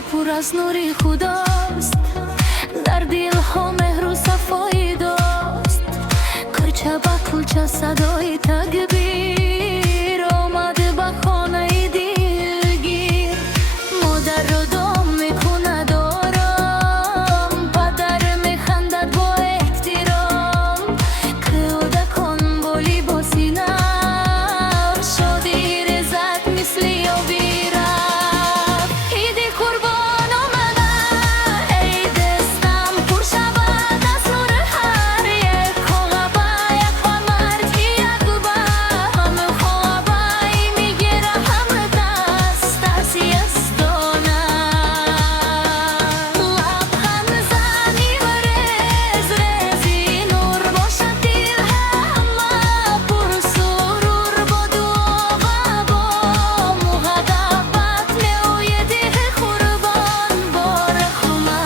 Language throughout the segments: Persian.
پر از نور خداست، در دل ها مهر و صفای دوست. کوچه با کوچه صدای تکبیر آمده به خانه دلگیر. مادر رو دام میکنه دارم، پدر میخندد با احترام. کودکان با لباس نو شادی رزد مثل آبی رفت. عید قربان آمده، ای دستم پر شود از نور هر یک خوابه. یک مرد یک گوبه همه خوابه میگیره همه دست از یزدانه. لبخند زنی و رز رزی نور باشد دل همه پر سرور. با دعا و با محبت میآید قربان با رحمت.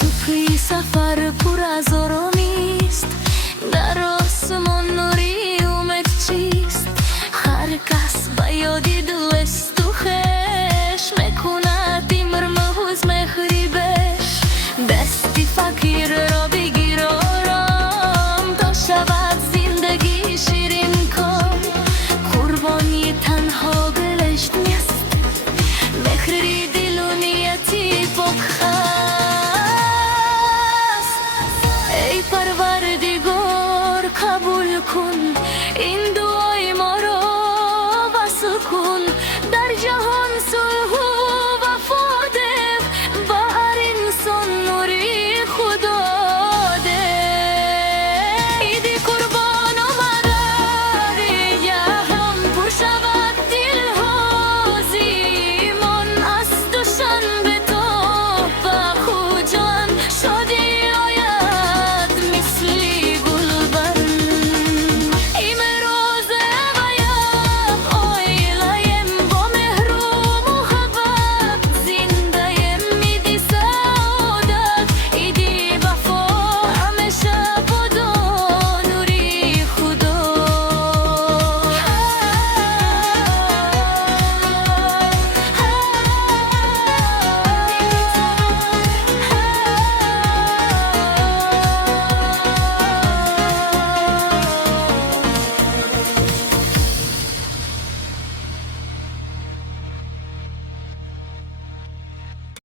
صبح سفر پر از آرامی است، در آسمان نوری امید چیست. هر کس به یاد دل است و خویش میکند امر محوز مغربش. دستی فقیر را بگیر آرام تا شود زندگی شیرین کام. قربانی تنها بلشت نیست، مهری دل و نیتی پاک هست. ای پروردگار قبول کن این دعای ما را و سکون در جهان.